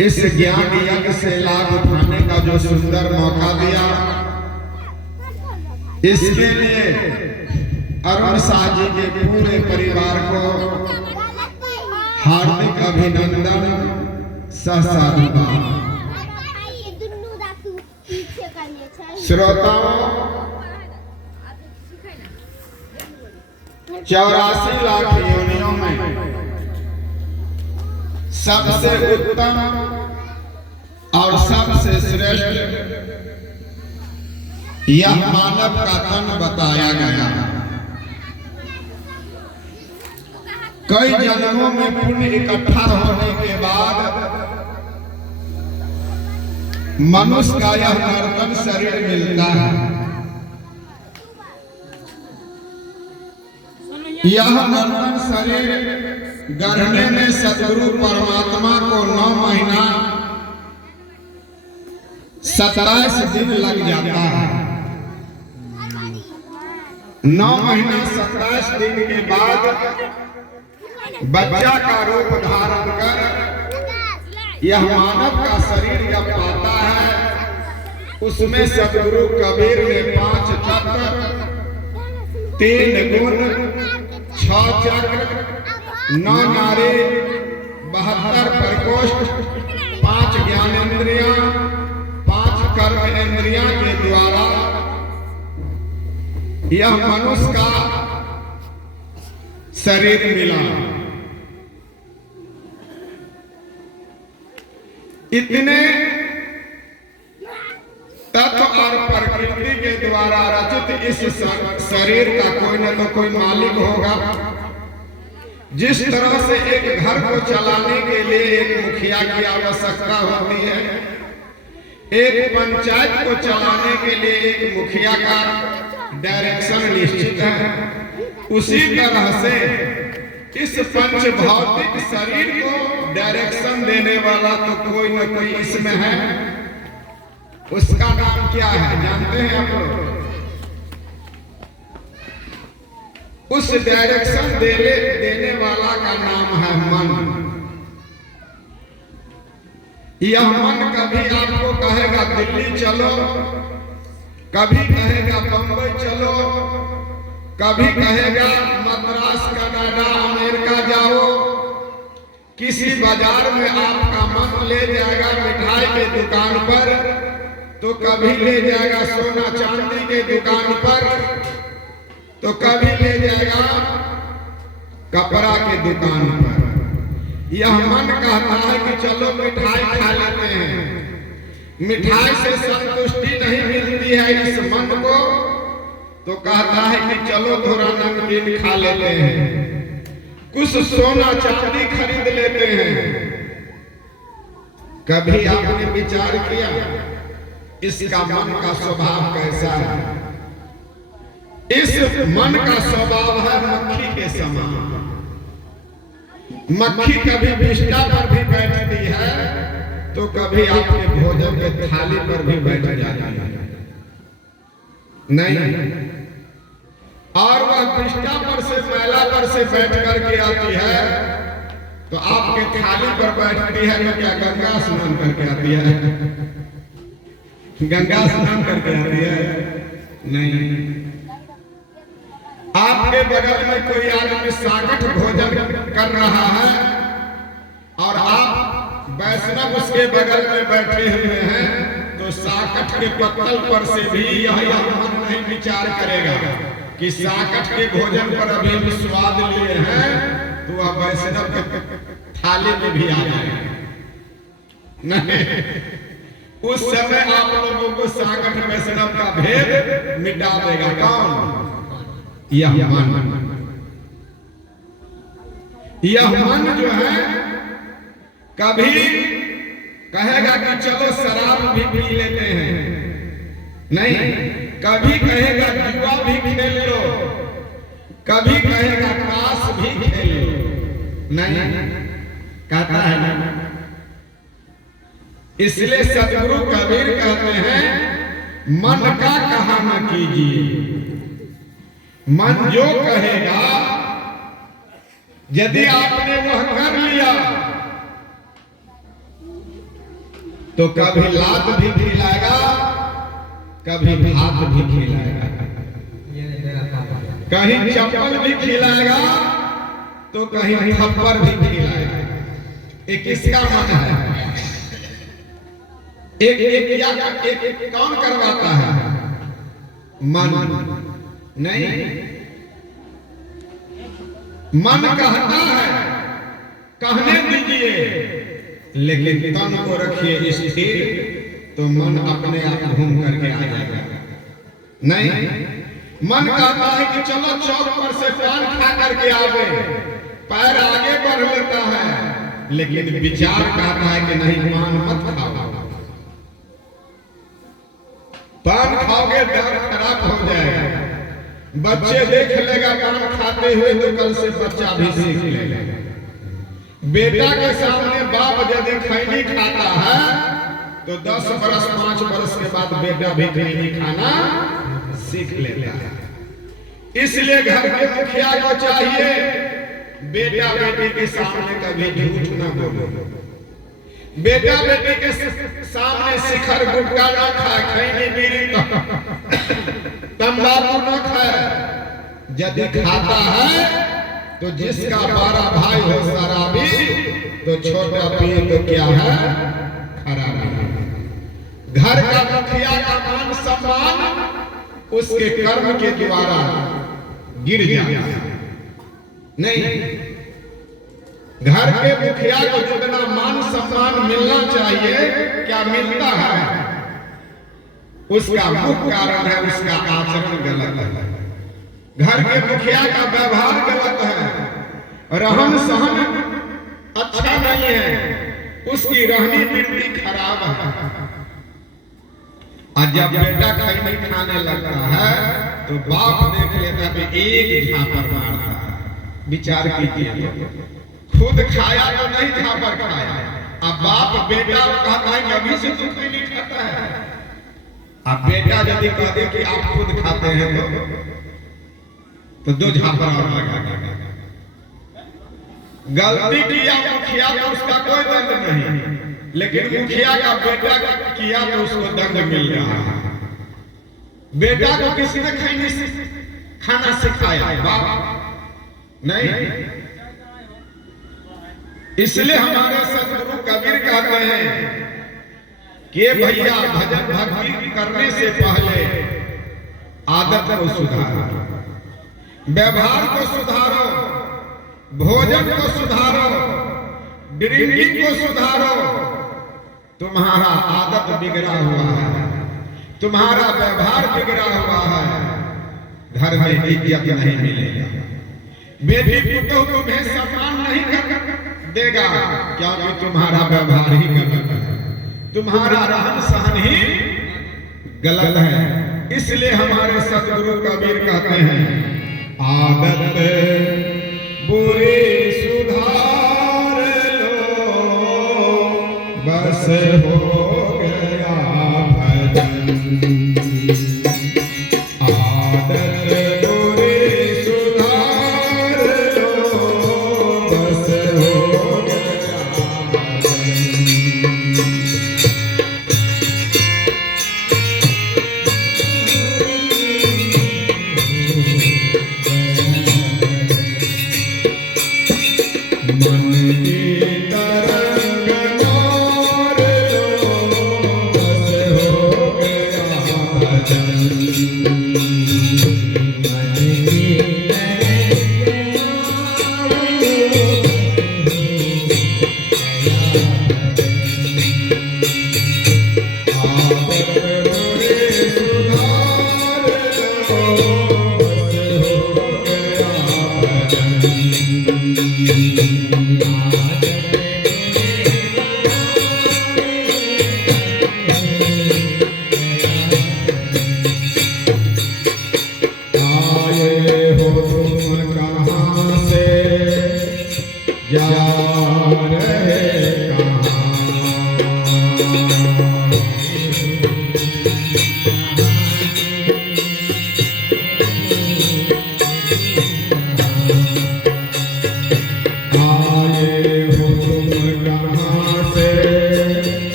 इस ज्ञान यज्ञ से लाभ उठाने का जो सुंदर मौका दिया, इसके लिए अरुण शाह जी के पूरे परिवार को हार्दिक अभिनंदन साधुवाद। श्रोताओं, 84 लाख योनियों में सबसे उत्तम और सबसे श्रेष्ठ यह मानव का तन बताया गया। कई जन्मों में पुण्य इकट्ठा होने के बाद मनुष्य का यह नर्तन शरीर मिलता है। यह नर्तन शरीर गढ़ने में सद्गुरु परमात्मा को 9 महीना 27 दिन लग जाता है। 9 महीना 27 दिन के बाद बच्चा का रूप धारण कर यह मानव का शरीर जब पाता है, उसमें सद्गुरु कबीर ने 5 तत्व, 3 गुण, 6 चक्र, 9 नारी, 72 प्रकोष्ठ, 5 ज्ञानेंद्रियां, 5 कर्म इंद्रियां के द्वारा यह मनुष्य का शरीर मिला। इतने तत्व और प्रकृति के द्वारा रचित इस शरीर का कोई न तो कोई मालिक होगा। जिस तरह से एक घर को चलाने के लिए एक मुखिया की आवश्यकता होती है, एक पंचायत को चलाने के लिए एक मुखिया का डायरेक्शन निश्चित है, उसी तरह से इस पंच भौतिक शरीर को डायरेक्शन देने वाला तो कोई न कोई इसमें है। उसका नाम क्या है जानते हैं आप लोग? उस डायरेक्शन देने वाला का नाम है मन। यह मन कभी आपको कहेगा दिल्ली चलो, कभी कहेगा बंबई चलो, कभी कहेगा मद्रास, कनाडा, अमेरिका जाओ। किसी बाजार में आपका मन ले जाएगा मिठाई के दुकान पर, तो कभी ले जाएगा सोना चांदी के दुकान पर, तो कभी ले जाएगा कपड़ा के दुकान पर। यह मन कहता है कि चलो मिठाई खा लेते हैं। मिठाई से संतुष्टि नहीं मिलती है इस मन को, तो कहता है कि चलो थोड़ा नमकीन खा लेते हैं, कुछ सोना चांदी खरीद लेते हैं। कभी आपने विचार किया इसका मन का स्वभाव कैसा है? इस मन का स्वभाव है मक्खी के समान। मक्खी कभी बिस्टा पर भी बैठती है, तो कभी आपके भोजन के थाली पर भी बैठ जाती है। नहीं, और वह बिस्टा पर से मैला पर से बैठ करके आती है, तो आपके थाली पर बैठती है तो क्या गंगा स्नान करके आती है? गंगा स्नान करके आती है? नहीं। आपके बगल में कोई आदमी साकट भोजन कर रहा है और आप वैष्णव उसके बगल में बैठे हुए हैं, तो साकट के पत्तल पर से भी यह मन नहीं विचार करेगा कि साकट के भोजन पर अभी हम स्वाद लिए हैं, तो वह वैष्णव के थाली में भी आ जाएगा। नहीं, उस समय आप लोगों को साकट वैष्णव का भेद मिटा देगा कौन? यह मन। यह मन जो है कभी कहेगा कि चलो शराब भी पी लेते हैं, नहीं, कभी कहेगा जुआ भी खेल लो, कभी कहेगा ताश भी खेल लो। नहीं, कहता है ना। इसलिए सतगुरु कबीर कहते हैं मन का कहा न कीजिए। मन जो कहेगा यदि आपने वह कर लिया तो कभी लात भी खिलाएगा, कभी भात भी खिलाएगा, कहीं चप्पल भी खिलाएगा तो कहीं थप्पड़ भी खिलाएगा। ये किसका मन है? एक कौन करवाता है? मन नहीं, मन कहता है कहने दीजिए, लेकिन तन को रखिए स्थिर तो मन अपने आप घूम करके आ जाएगा। नहीं, मन कहता है कि चलो चौक पर से पान खा करके आवे, पैर आगे बढ़ लेता है, लेकिन विचार कहता है कि नहीं पान मत खाओ, पान खाओगे डर खराब हो जाएगा, बच्चे देख लेगा पान खाते हुए तो कल से बच्चा भी सीख लेगा। बेटा के सामने बाप यदि खैनी खाता है तो 10 बरस 5 बरस के बाद बेटा भी खैनी खाना सीख लेता है। इसलिए घर के मुखिया को चाहिए बेटा बेटी के सामने कभी झूठ न बोलो, बेटा बेटी के सामने शिखर गुटखा न खाए, खैनी बीड़ी तंबाकू न खाए। यदि खाता है तो जिसका बड़ा भाई हो शराबी तो छोटा पिए तो क्या है खराबी। घर का मुखिया का मान सम्मान उसके कर्म के द्वारा गिर जाता है। नहीं, घर के मुखिया को जितना मान सम्मान मिलना चाहिए क्या मिलता है? उसका मुख्य कारण है उसका आचरण गलत है, घर के मुखिया का व्यवहार गलत है, रहन सहन अच्छा नहीं है, उसकी रहनी वृत्ति खराब है। और जब बेटा खैनी खाने लगता है तो बाप देख लेता है कि एक झापड़ मारता है। विचार कीजिए, खुद खाया तो नहीं झापड़ खाया, अब बाप बेटा कहता है कि अभी से तू खैनी खाता है। अब बेटा यदि कह दे कि आप खुद खाते हैं तो 2 झापड़ और लगा। गलती किया मुखिया तो उसका कोई दंड नहीं, लेकिन मुखिया का बेटा किया तो उसको दंड मिल रहा है। बेटा को किसी ने खैनी खाना सिखाया? बाप नहीं। इसलिए हमारे सतगुरु कबीर कहते हैं कि भैया भजन भक्ति करने से पहले आदत को सुधारो, व्यवहार को सुधारो, भोजन को सुधारो, ड्रिंकिंग को सुधारो। तुम्हारा आदत बिगड़ा हुआ है, तुम्हारा व्यवहार बिगड़ा हुआ है, घर में इज्जत नहीं मिलेगा, बेटी पुतों तुम्हें सम्मान नहीं देगा, क्योंकि तुम्हारा व्यवहार ही गलत है, तुम्हारा रहन सहन ही गलत है। इसलिए हमारे सतगुरु कबीर कहते हैं आदत बुरी सुधार लो, बस हो गया भजन। आदत बुरी सुधार लो, बस हो गया भजन।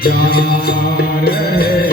जा रहे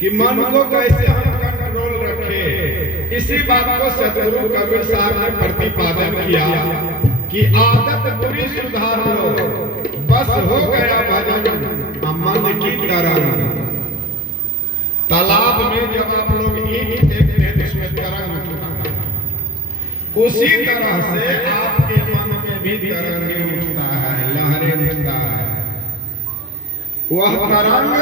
कि मन को कैसे हम कंट्रोल रखे। इसी बात को सदगुरु कबीर साहब ने प्रतिपादन किया कि आदत बुरी सुधार लो, बस हो गया भजन मन की तरह। तालाब में जब आप लोग ईंट फेंकते हैं तो उसमें तरंग उठता है, उसी तरह से आपके मन में भी तरंग उठता है, लहरें उठता है। वह तरंग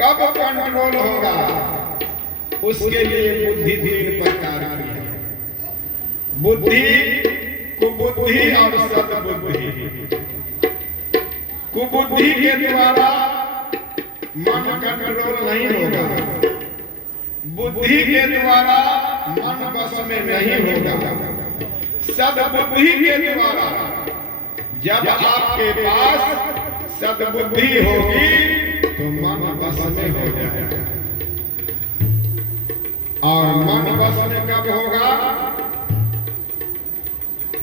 कब कंट्रोल होगा, उसके लिए बुद्धि 3 प्रकार की है। बुद्धि, कुबुद्धि और सद्बुद्धि। कुबुद्धि के द्वारा मन कंट्रोल नहीं होगा, बुद्धि के द्वारा मन बस में नहीं होगा। सद्बुद्धि के द्वारा जब आपके पास सद्बुद्धि होगी तो मन बस में हो जाए। और मन बस में कब होगा?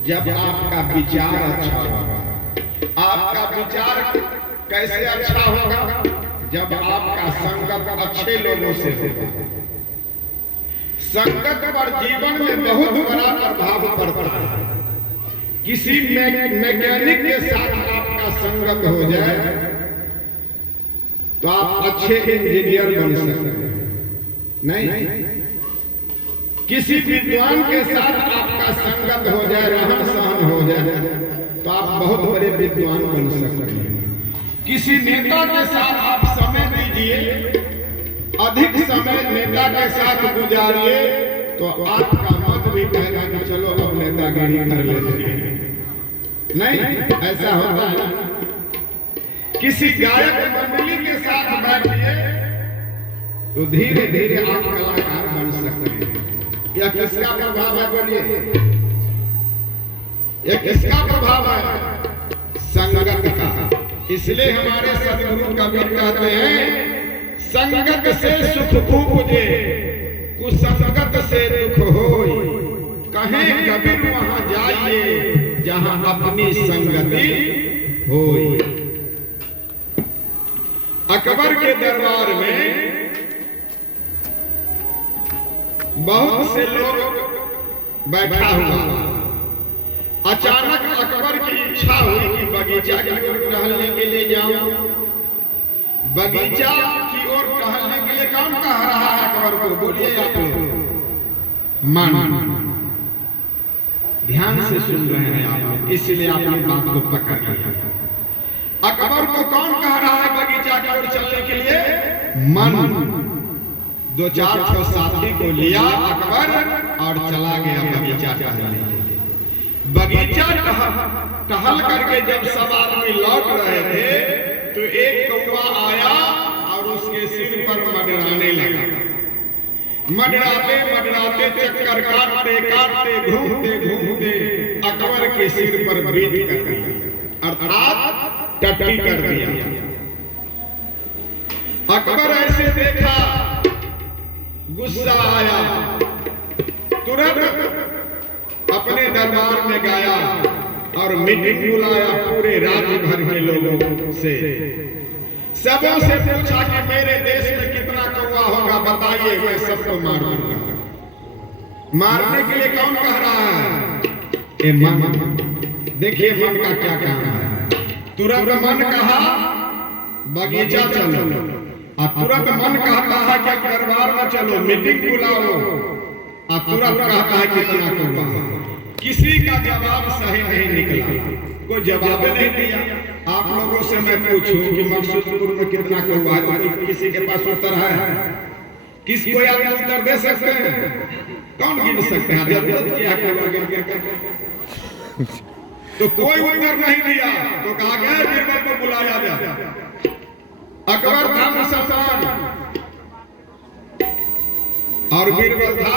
जब आपका विचार अच्छा होगा। आपका विचार कैसे अच्छा होगा? जब आपका संगत अच्छे लोगों से होगा। संगत पर जीवन में बहुत बड़ा प्रभाव पड़ता है। किसी मैकेनिक के साथ आपका संगत हो जाए तो आप अच्छे इंजीनियर बन सकते हैं। नहीं, किसी विद्वान के साथ आपका संगत हो जाए, रहन सहन हो जाए तो आप बहुत बड़े विद्वान बन सकते हैं। किसी नेता के साथ आप समय दीजिए, अधिक समय नेता के साथ गुजारिए तो आपका मन भी कहेगा कि चलो अब नेतागिरी कर लेते हैं। नहीं, ऐसा होता है। किसी गायक मंडली के साथ बैठिए तो धीरे धीरे आप कलाकार बन सकते हैं। यह किसका प्रभाव है? बोलिए, यह किसका प्रभाव है? संगत का। इसलिए हमारे सदगुरु कबीर कहते हैं, संगत से सुख उपजे, कुसंगत से दुख होय। कहें कबीर वहां जाइए जहां अपनी संगति होय। अकबर के दरबार में बहुत से लोग बैठा हुआ। अचानक अकबर की इच्छा हुई कि बगीचा की ओर टहलने के लिए जाऊं। बगीचा की ओर टहलने के लिए कौन कह रहा है अकबर को? बोलिए आप लोग। मन ध्यान से सुन रहे हैं आप, इसलिए आपने बात को पकड़ लिया। अकबर को कौन कह रहा है बगीचा की ओर चलने के लिए? मन। दो चार ठो साथी को लिया अकबर और चला गया बगीचा टहलने के लिए। बगीचा टहल करके जब सब आदमी लौट रहे थे तो एक कौवा आया और उसके सिर पर मंडराने लगा। मंडराते मंडराते, चक्कर काटते काटते, घूमते घूमते अकबर के सिर पर बीट कर दिया, अर्थात टट्टी कर दिया। अकबर ऐसे देखा, गुस्सा आया, तुरंत अपने दरबार में गया और मीटिंग बुलाया पूरे राज्य भर के लोगों से। सबों से पूछा कि मेरे देश में कितना कौवा होगा, बताइए, मैं सबको मार दूंगा। मारने के लिए कौन कह रहा है? मन। देखिए मन का क्या काम है। तुरंत मन कहा बगीचा चलो, और तुरंत मन कहता है कि दरबार में चलो, मीटिंग बुलाओ, और तुरंत कहता है कितना कौवा। किसी का जवाब सही नहीं निकला, कोई जवाब नहीं दिया। आप लोगों से मैं पूछूं कि मकसूदपुर में कितना कौवा है, तो किसी के पास उत्तर है? किस कोई आप उत्तर दे सकते हैं? कौन गिन सकते हैं? जरूरत क्या कौवा गिन के? तो कोई उत्तर नहीं दिया, तो कहा गया बीरबल को बुलाया जाए। अकबर था मुसलमान और बीरबल था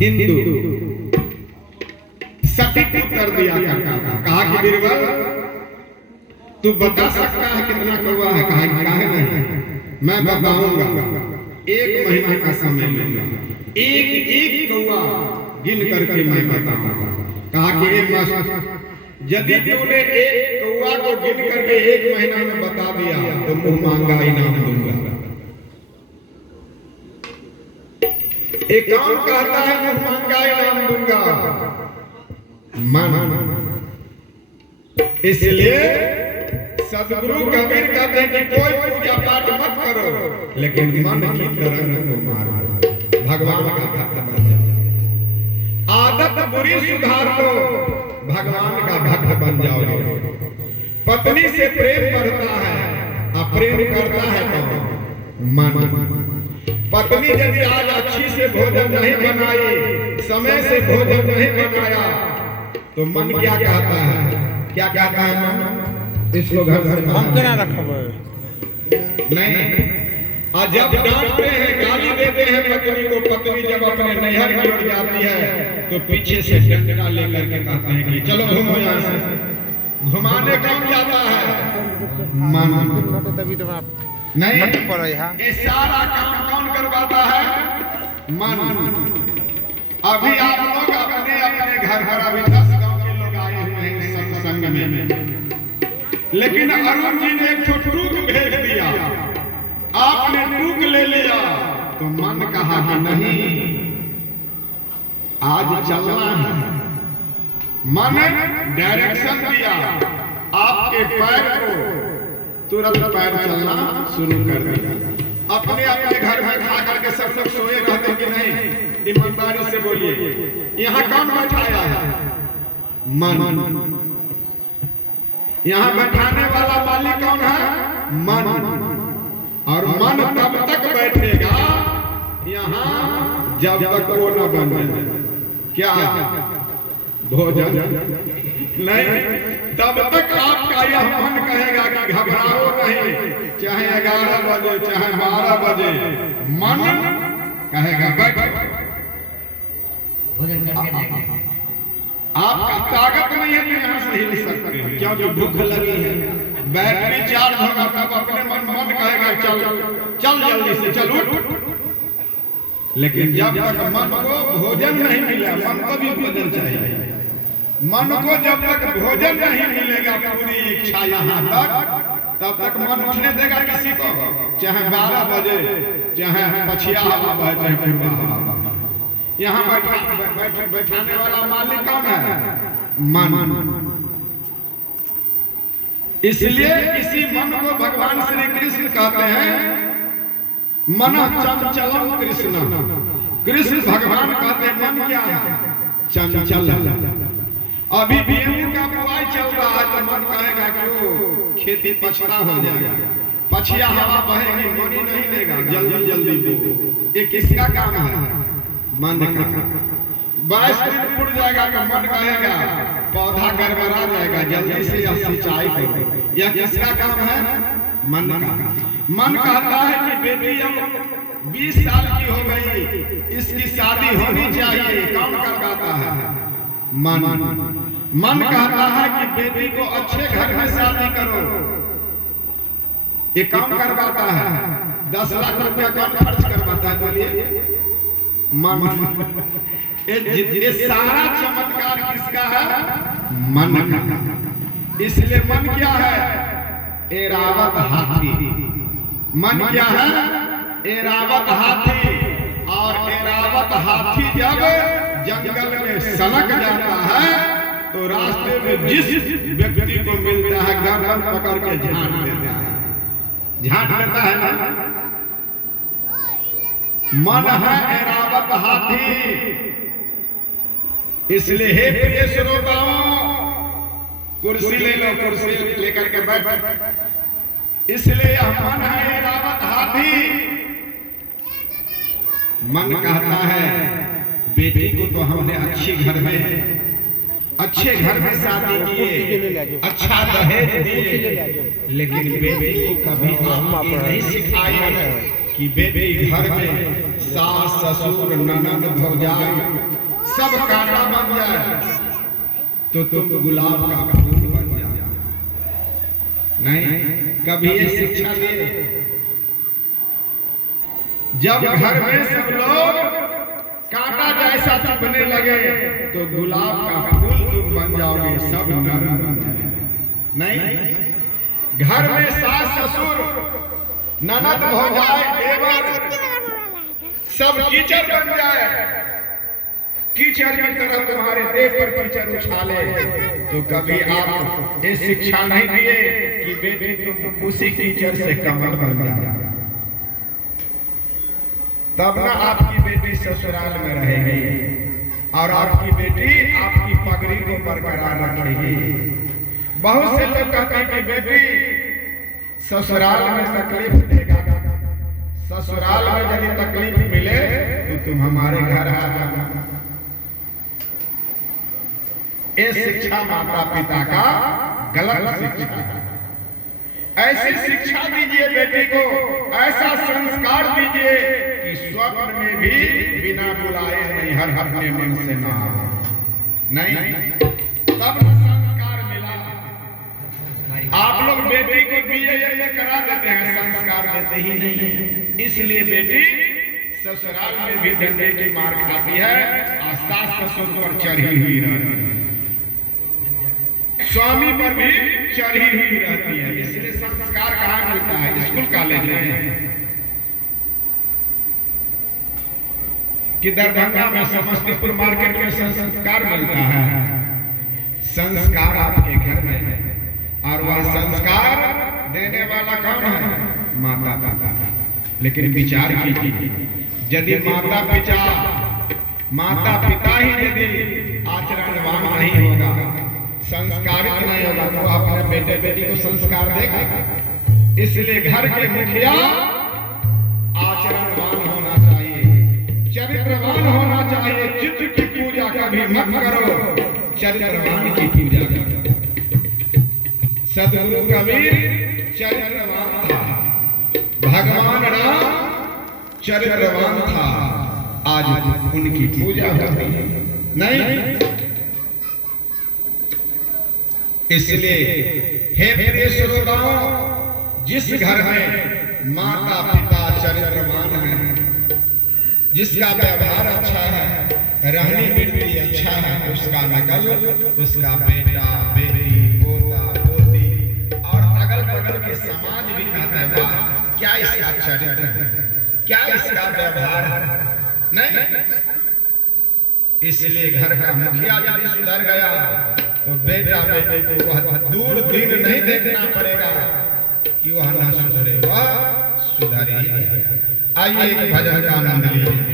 हिंदू। सटीक उत्तर दिया करता था। कहा कि बीरबल तू बता सकता है कितना कौवा है? कहा नहीं, मैं बताऊंगा, 1 महीना का समय लूंगा, एक एक कौवा गिन करके मैं बताऊंगा। कहा कि एक मास यदि तूने एक कौवा को गिन करके 1 महीना में बता दिया तो मुंह मांगा इनाम दूंगा। एक कौन कहता है मुंह मांगा इनाम दूंगा? मन। इसलिए सदगुरु कबीर कहते हैं कि कोई पूजा पाठ मत करो, लेकिन मन की तरंग को मारो, भगवान का भक्त बन जाओ। आदत बुरी सुधार लो, भगवान का भक्त बन जाओगे। पत्नी से प्रेम बढ़ता है, अप्रेम करता है कौन? मन। पत्नी यदि आज अच्छी से भोजन नहीं बनाई, समय से भोजन नहीं बनाया, तो मन क्या कहता है? क्या कहता है मन? इसको घर से नहीं। और जब डांटते हैं, गाली देते हैं पत्नी को, पत्नी जब अपने नैहर की ओर जाती है तो पीछे से डंडा लेकर के कहते हैं कि चलो घूमो यहाँ से। घुमाने कौन जाता है? मन। नहीं, यहाँ ये सारा काम कौन करवाता है? मन। अभी आप लोग अपने अपने घर पर, अभी 10 गांव के लोग आए हुए हैं सत्संग में, लेकिन अरुण जी ने एक टूक भेज दिया, आपने टूक ले लिया तो मन कहा कि नहीं, आज चलना है। मन डायरेक्शन दिया, आपके पैर को तुरंत पैर चलना शुरू कर दिया। अपने अपने घर में खा करके सब लोग सोए रहते कि नहीं? ईमानदारी से बोलिए, यहाँ कौन बैठाया है? मन। यहाँ बैठाने वाला मालिक कौन है? मन। और मन तब तक बैठेगा यहाँ जब तक वो न बन जाए क्या भोजन नहीं, तब तक आपका यह मन कहेगा कि घबराओ नहीं, चाहे 11 बजे चाहे 12 बजे, मन कहेगा बैठ। आपका ताकत नहीं है कि यहाँ से हिल सकते हैं, क्योंकि भूख लगी है, बैटरी चार्ज होगा तब अपने मन कहेगा चल चल जल्दी से चल उठ। लेकिन जब तक मन को भोजन नहीं मिला, मन को भी भोजन चाहिए, मन को जब तक भोजन नहीं मिलेगा पूरी इच्छा यहाँ तक, तब तक मन उठने देगा किसी को, चाहे 12 बजे चाहे पछिया हवा बहे चाहे पूर्वा हवा। यहाँ बैठाने वाला मालिक कौन है? मन। इसलिए इसी मन को भगवान श्री कृष्ण कहते हैं मन चंचलम कृष्ण। कृष्ण भगवान कहते हैं मन क्या है? चंचल। अभी गेहूं का बुआई चल रहा है तो मन कहेगा कि वो खेती पछड़ा हो जाएगा, पछिया हवा बहेगी, मनी नहीं देगा, जल्दी जल्दी बो। ये किसका काम है? मन का। 22 दिन उड़ जाएगा तो मन कहेगा पौधा गड़बड़ा जाएगा, जल्दी से यह सिंचाई करो। यह किसका काम है? मन का। मन कहता है कि बेटी अब 20 साल की हो गई, इसकी शादी होनी चाहिए, कौन करवाता है? मन। मन कहता है कि बेटी को अच्छे घर में शादी करो, ये कौन करवाता है? 10 लाख रुपया कौन खर्च करवाता है? बोलिए मन। ये सारा चमत्कार किसका है? मन का। इसलिए मन क्या है? एरावत हाथी। मन क्या है? एरावत हाथी। और एरावत हाथी जब जंगल में सनक जाता है तो रास्ते में जिस व्यक्ति को मिलता है गर्दन पकड़ के झांक देता है, झांक देता है ना। मन है एरावत हाथी। इसलिए हे प्रिय श्रोताओं, कुर्सी ले लो, कुर्सी लेकर के बैठ। इसलिए मन है एरावत हाथी। मन कहता है बेटी को तो हमने अच्छे घर में शादी किए, अच्छा दहेज दिए, लेकिन बेटी को कभी आपने नहीं सिखाया कि बेटी घर में सास ससुर ननद भौजाई सब कांटा बन जाए तो तुम गुलाब का फूल बन जाओ। नहीं, कभी ये शिक्षा दे। जब घर में सब लोग कांटा जैसा चुभने लगे तो गुलाब का फूल तुम बन जाओगे, सब नरम बन जाएंगे। नहीं, घर में सास ससुर ननद भौजाई देवर सब कीचड़ बन जाए, कीचड़ की तरह तुम्हारे देह पर कीचड़ उछाले, तो कभी आप ये शिक्षा नहीं दिए कि बेटी तुम उसी कीचड़ से कमल बन जाओ। तब ना आपकी बेटी ससुराल में रहेगी और आपकी बेटी आपकी पगड़ी को बरकरार रखेगी। बहुत से लोग कहते हैं कि बेटी ससुराल में तकलीफ देगा, ससुराल में यदि तकलीफ मिले तो तुम हमारे घर आ जाना। ये शिक्षा माता पिता का गलत शिक्षा है। ऐसी शिक्षा दीजिए बेटी को, ऐसा संस्कार दीजिए कि स्वप्न में भी बिना बुलाए नहीं हर अपने मन से ना नहीं, तब संस्कार मिला। आप लोग बेटी को बीए में करा देते हैं, संस्कार देते ही नहीं। इसलिए बेटी ससुराल में भी डंडे की मार खाती है और सास ससुर पर चढ़ी हुई रहती है, स्वामी पर भी चढ़ी हुई रहती है। इसलिए संस्कार कहाँ मिलता है? स्कूल कॉलेज में कि दरभंगा में समस्तीपुर मार्केट में संस्कार मिलता है? संस्कार आपके घर में है, और वह संस्कार देने वाला कौन है? माता पिता। लेकिन विचार कीजिए, यदि माता पिता ही यदि आचरणवान नहीं होगा, संस्कारित नहीं होगा, तो अपने बेटे बेटी को संस्कार देगा? इसलिए घर के मुखिया आचरणवान होना चाहिए, चरित्रवान होना चाहिए। चित्र की पूजा कभी मत करो, चरित्रवान की पूजा करो। सदगुरु कबीर चरित्रवान था, भगवान राम चरित्रवान था, आज उनकी पूजा होती है नहीं। इसलिए हे प्रिय श्रोताओं, जिस घर में माता पिता चरित्रवान हैं, जिसका व्यवहार अच्छा है, रहनी वृत्ति अच्छा है, उसका नकल उसका बेटा बेटी पोता पोती और अगल बगल के समाज भी कहता है, वाह क्या इसका चरित्र है, क्या इसका व्यवहार है। नहीं, इसलिए घर का मुखिया यदि सुधर गया तो बेटा बेटे को वह दूर दिन नहीं देखना पड़ेगा कि वह ना सुधरे, वह सुधर ही। आइए एक भजन का आनंद लीजिए।